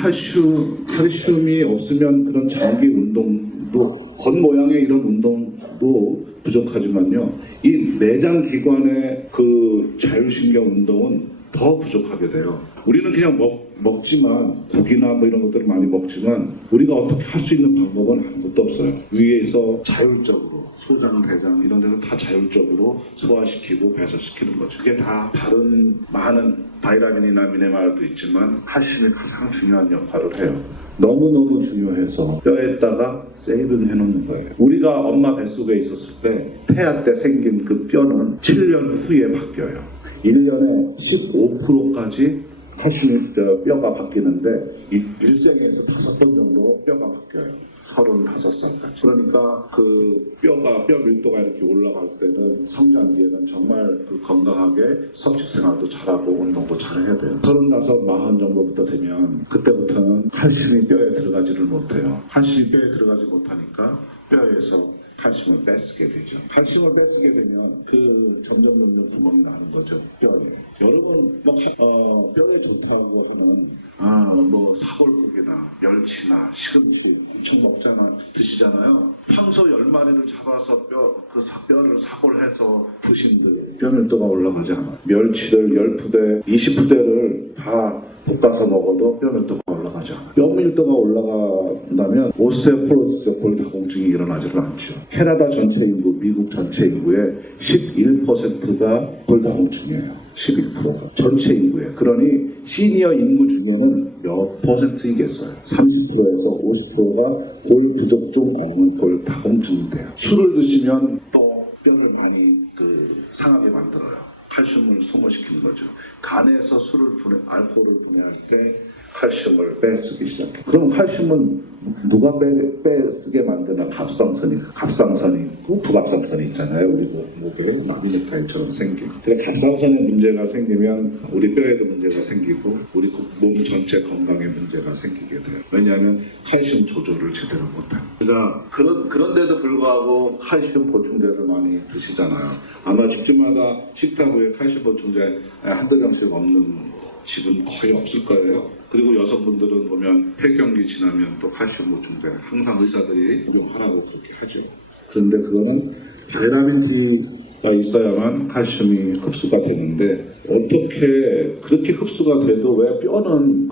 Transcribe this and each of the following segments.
칼슘이 없으면 그런 장기 운동도 겉모양의 이런 운동도 부족하지만요. 이 내장 기관의 그 자율신경 운동은 더 부족하게 돼요. 우리는 그냥 먹지만 고기나 뭐 이런 것들을 많이 먹지만 우리가 어떻게 할 수 있는 방법은 아무것도 없어요. 위에서 자율적으로 소장, 대장 이런 데서 다 자율적으로 소화시키고 배설시키는 거죠. 그게 다 다른 많은 바이타민이나 미네랄도 있지만 칼슘이 가장 중요한 역할을 해요. 너무너무 중요해서 뼈에다가 세이빙해 놓는 거예요. 우리가 엄마 뱃속에 있었을 때 태아 때 생긴 그 뼈는 7년 후에 바뀌어요. 1년에 15%까지 칼슘이 뼈가 바뀌는데 일생에서 5번 정도 뼈가 바뀌어요. 35살까지. 그러니까 그 뼈 밀도가 이렇게 올라갈 때는 성장기에는 정말 그 건강하게 섭식 생활도 잘하고 운동도 잘해야 돼요. 35, 40 정도부터 되면 그때부터는 칼슘이 뼈에 들어가지를 못해요. 칼슘이 뼈에 들어가지 못하니까 뼈에서 칼슘을 뺏게 되죠. 칼슘을 뺏게 되면 그 점점 구멍이 나는 거죠. 뼈에. 여러분 뼈에 좋다고 하는 뭐 사골국이나 멸치나 시금치 엄청 드시잖아요. 황소 10마리를 잡아서 뼈를 사골해서 드신들 뼈밀도가 올라가지 않아요. 멸치를 10푸대, 20푸대를 다 볶아서 먹어도 뼈밀도가 올라가지 않아요. 뼈밀도가 올라간다면 오스테오포로시스 골다공증이 일어나지를 않죠. 캐나다 전체 인구, 미국 전체 인구의 11%가 골다공증이에요. 11%가 전체 인구에. 그러니 시니어 인구 중에는 몇 퍼센트이겠어요? 30%에서 50%가 골 부족증 아니면 골 다공증이 돼요. 술을 드시면 또 뼈를 많이 상하게 만들어요. 칼슘을 소모시키는 거죠. 간에서 알코올을 분해할 때 칼슘을 빼쓰기 시작해요. 그럼 칼슘은 누가 빼쓰게 만드나? 갑상선이 있고 부갑상선이 있잖아요. 우리 목에 나비넥타이처럼 생긴. 그래 갑상선에 문제가 생기면 우리 뼈에도 문제가 생기고 우리 몸 전체 건강에 문제가 생기게 돼요. 왜냐하면 칼슘 조절을 제대로 못하니까. 그러니까 그런데도 불구하고 칼슘 보충제를 많이 드시잖아요. 아마 집집마다 식탁 위에 칼슘 보충제 한두 병씩 없는 집은 거의 없을 거예요. 그리고 여성분들은 보면 폐경기 지나면 또 칼슘 보충제 항상 의사들이 복용하라고 그렇게 하죠. 그런데 그거는 바이타민 D가 있어야만 칼슘이 흡수가 되는데 어떻게 그렇게 흡수가 돼도 왜 뼈는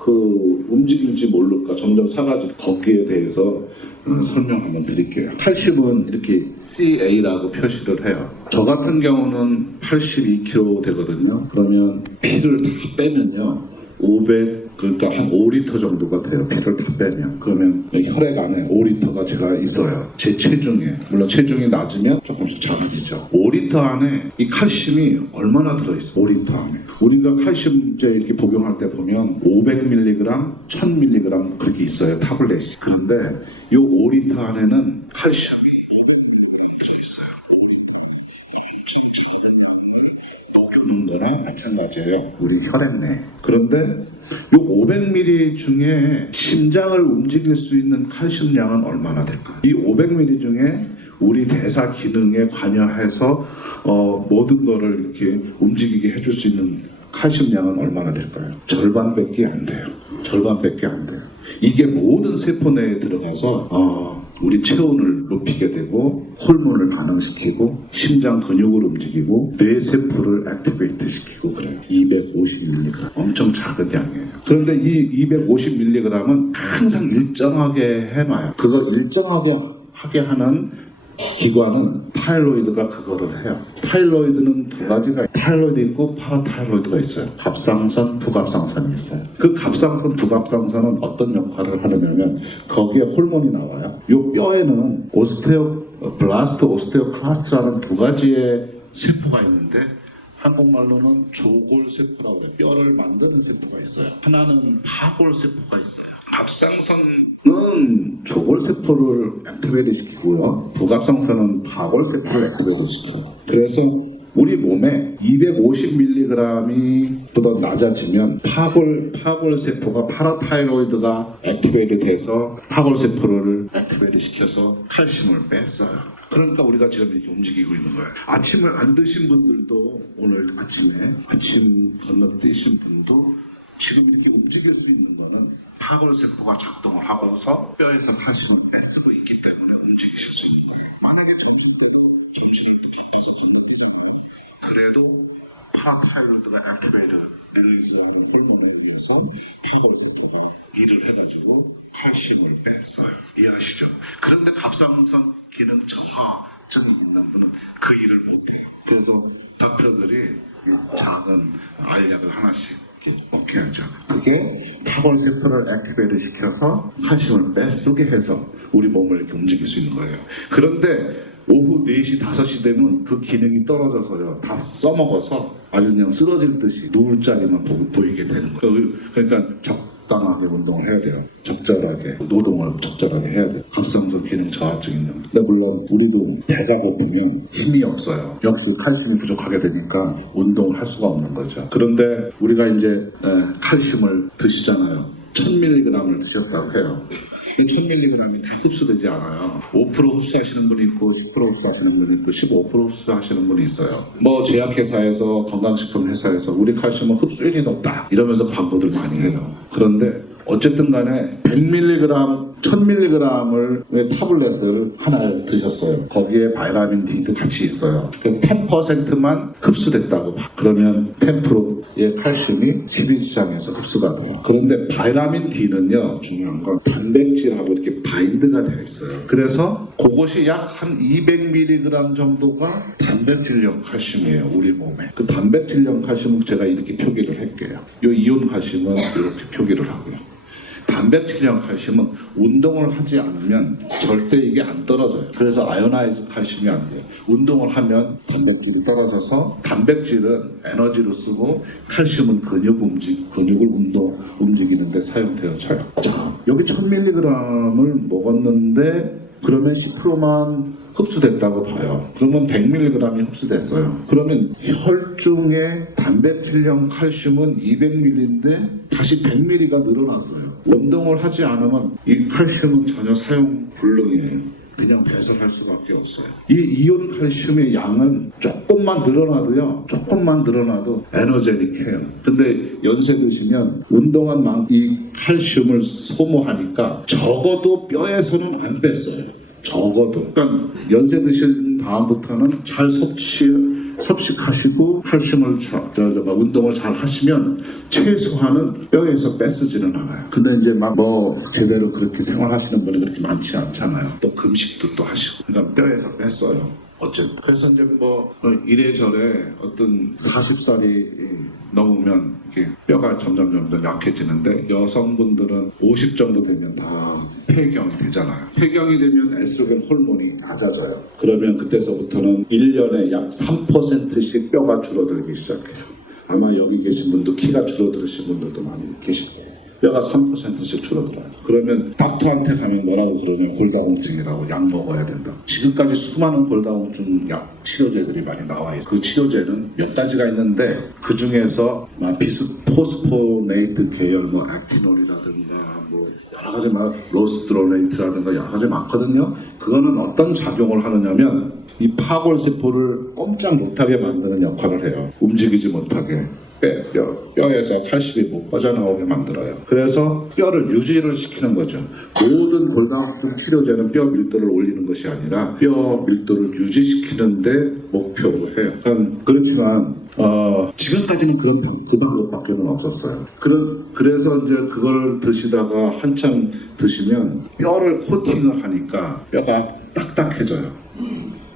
움직일지 모를까? 점점 사가지고 걷기에 대해서 설명 한번 드릴게요. 칼슘은 이렇게 CA라고 표시를 해요. 저 같은 경우는 82kg 되거든요. 그러면 피를 다 빼면요. 500 그러니까 한 5리터 정도가 돼요. 피를 다 빼면. 그러면 혈액 안에 5리터가 제가 있어요. 제 체중에. 물론 체중이 낮으면 조금씩 작아지죠. 5리터 안에 이 칼슘이 얼마나 들어있어요? 5리터 안에. 우리가 칼슘제 이렇게 복용할 때 보면 500mg, 1000mg 그렇게 있어요. 타블렛이. 그런데 이 5리터 안에는 칼슘이 500mg 들어있어요. 5리터 안에. 그러니까 엄청 작은 양을 녹여놓은 거나 마찬가지예요. 우리 혈액 내에. 그런데 이 500ml 중에 심장을 움직일 수 있는 칼슘 양은 얼마나 될까요? 이 500ml 중에 우리 대사 기능에 관여해서 모든 거를 이렇게 움직이게 해줄 수 있는 칼슘 양은 얼마나 될까요? 절반밖에 안 돼요. 절반밖에 안 돼요. 이게 모든 세포 내에 들어가서 우리 체온을 높이게 되고 호르몬을 반응시키고 심장 근육을 움직이고 뇌 세포를 액티베이트 시키고 그래요. 250mg 엄청 작은 양이에요. 그런데 이 250mg은 항상 일정하게 해놔요. 그거 일정하게 하게 하는 기관은 타이로이드가 그거를 해요. 타이로이드는 두 가지가 타이로이드 있고 파라타이로이드가 있어요. 갑상선, 부갑상선이 있어요. 그 갑상선, 부갑상선은 어떤 역할을 하느냐면 거기에 호르몬이 나와요. 이 뼈에는 오스테오블라스트, 오스테오클라스트라는 두 가지의 세포가 있는데 한국말로는 조골세포라고 그래요. 뼈를 만드는 세포가 있어요. 하나는 파골세포가 있어요. 갑상선은 조골세포를 액티베이트 시키고요. 부갑상선은 파골세포를 액티베이트 시켜요. 그래서 우리 몸에 250mg이 보다 낮아지면 파골세포가 파라타이로이드가 액티베이트 돼서 파골세포를 액티베이트 시켜서 칼슘을 뺐어요. 그러니까 우리가 지금 이렇게 움직이고 있는 거예요. 아침을 안 드신 분들도 오늘 아침 건너뛰신 분도 지금 이렇게 움직일 수 있는 거는 파골세포가 작동을 하고서 뼈에서 칼슘을 뺏쓰고 있기 때문에 움직이실 수 있는 거예요. 만약에 점심 때도 점심을 또 바빠서 건너뛰잖아요. 그래도 파라타이로이드가 액티베이트 릴리즈하는 호르몬에 의해서 파골세포가 일을 해가지고 칼슘을 뺏어요. 이해하시죠? 그런데 갑상선 기능 저하증이 있는 분은 그 일을 못해요. 그래서 닥터들이 작은 알약을 하나씩 이렇게 먹게 하죠. 그게 파골세포를 액티베이트 시켜서 칼슘을 뺏쓰게 해서 우리 몸을 이렇게 움직일 수 있는 거예요. 그런데 오후 4시, 5시 되면 그 기능이 떨어져서요. 다 써먹어서 아주 그냥 쓰러질 듯이 누울 자리만 보이게 되는 거예요. 그러니까 적당하게 운동을 해야 돼요. 적절하게, 노동을 적절하게 해야 돼요. 갑상선 기능 저하증 있는. 근데 물론 우리도 배가 고프면 힘이 없어요. 역시 칼슘이 부족하게 되니까 운동을 할 수가 없는 거죠. 그런데 우리가 이제 칼슘을 드시잖아요. 1000mg을 드셨다고 해요. 근데 1000mg이 다 흡수되지 않아요. 5% 흡수하시는 분이 있고 10% 흡수하시는 분이 있고 15% 흡수하시는 분이 있어요. 뭐 제약회사에서 건강식품 회사에서 우리 칼슘은 흡수율이 높다 이러면서 광고들 많이 해요. 그런데 어쨌든 간에 100mg, 1000mg의 타블렛을 하나를 드셨어요. 거기에 바이타민 D도 같이 있어요. 그 10%만 흡수됐다고 봐. 그러면 10%의 칼슘이 12지장에서 흡수가 돼요. 그런데 바이타민 D는요, 중요한 건 단백질하고 이렇게 바인드가 되어 있어요. 그래서 그것이 약 한 200mg 정도가 단백질형 칼슘이에요. 우리 몸에. 그 단백질형 칼슘은 제가 이렇게 표기를 할게요. 이 이온 칼슘은 이렇게 표기를 하고요. 단백질형 칼슘은 운동을 하지 않으면 절대 이게 안 떨어져요. 그래서 아이오나이즈 칼슘이 안 돼요. 운동을 하면 단백질이 떨어져서 단백질은 에너지로 쓰고 칼슘은 근육을 움직이는데 사용되어져요. 자, 여기 1000mg을 먹었는데 그러면 10%만 흡수됐다고 봐요. 그러면 100mg이 흡수됐어요. 그러면 혈중의 단백질형 칼슘은 200mg인데 다시 100mg가 늘어났어요. 운동을 하지 않으면 이 칼슘은 전혀 사용 불능이에요. 그냥 배설할 수밖에 없어요. 이 이온 칼슘의 양은 조금만 늘어나도 에너제틱해요. 근데 연세 드시면 운동한 만큼 이 칼슘을 소모하니까 적어도 뼈에서는 안 뺐어요. 적어도. 그러니까 연세 드신 다음부터는 잘 섭식하시고 칼슘을 운동을 잘 하시면 최소한은 뼈에서 뺏으지는 않아요. 근데 이제 막 뭐 제대로 그렇게 생활하시는 분이 그렇게 많지 않잖아요. 또 금식도 또 하시고. 그러니까 뼈에서 뺐어요. 어쨌든 그래서 이제 뭐 이래저래 어떤 40살이 넘으면 이렇게 뼈가 점점 약해지는데 여성분들은 50 정도 되면 다 폐경이 되잖아요. 폐경이 되면 에스트로겐 호르몬이 낮아져요. 그러면 그때서부터는 1년에 약 3%씩 뼈가 줄어들기 시작해요. 아마 여기 계신 분도 키가 줄어들으신 분들도 많이 계실 거예요. 뼈가 3%씩 줄어들어요. 그러면 닥터한테 가면 뭐라고 그러냐면 골다공증이라고 약 먹어야 된다. 지금까지 수많은 골다공증 약 치료제들이 많이 나와 있어요. 그 치료제는 몇 가지가 있는데 그 중에서 비스포스포네이트 계열 뭐 액티놀이라든가 뭐 여러 가지 로스트로네이트라든가 여러 가지 많거든요. 그거는 어떤 작용을 하느냐면 이 파골세포를 꼼짝 못하게 만드는 역할을 해요. 움직이지 못하게. 뼈에서 칼슘이 못 빠져나오게 만들어요. 그래서 뼈를 유지를 시키는 거죠. 모든 골다공증 치료제는 뼈 밀도를 올리는 것이 아니라 뼈 밀도를 유지시키는 데 목표로 해요. 그렇지만 지금까지는 그 방법밖에는 없었어요. 그래서 이제 그걸 드시다가 한참 드시면 뼈를 코팅을 하니까 뼈가 딱딱해져요.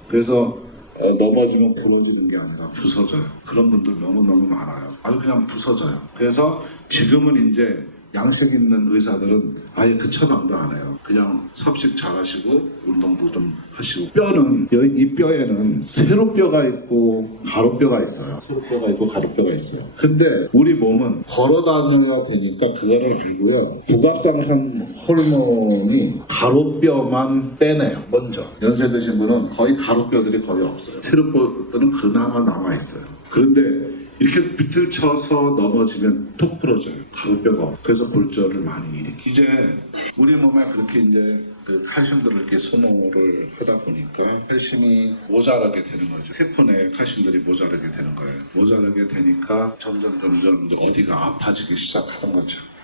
그래서 넘어지면 부러지는 게 아니라 부서져요. 그런 분들 너무너무 많아요. 아주 그냥 부서져요. 그래서 지금은 이제 양식 있는 의사들은 아예 그 처방도 안 해요. 그냥 섭식 잘 하시고 운동도 좀 하시고. 뼈는 이 뼈에는 세로뼈가 있고 가로뼈가 있어요. 세로뼈가 있고 가로뼈가 있어요. 근데 우리 몸은 걸어 다녀야 되니까 그거를 알고요. 부갑상선 호르몬이 가로뼈만 빼내요. 먼저 연세 드신 분은 거의 가로뼈들이 거의 없어요. 세로뼈들은 그나마 남아 있어요. 그런데 이렇게 비틀쳐서 넘어지면 톡 부러져요. 가급뼈가. 그래서 골절을 많이 일으키. 이제 우리 몸에 그렇게 이제 그 칼슘들을 이렇게 소모를 하다 보니까 칼슘이 모자라게 되는 거죠. 세포 내에 칼슘들이 모자라게 되는 거예요. 모자라게 되니까 점점 이제 어디가 아파지기 시작하는 거죠.